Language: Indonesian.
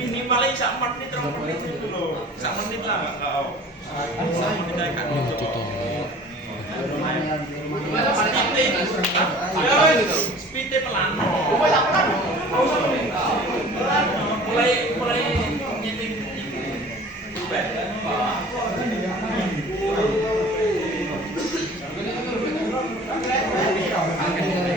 Minimalnya sak menit itu loh. Sak menit lah enggak tahu. Sak menit aja kan. Speednya pelan.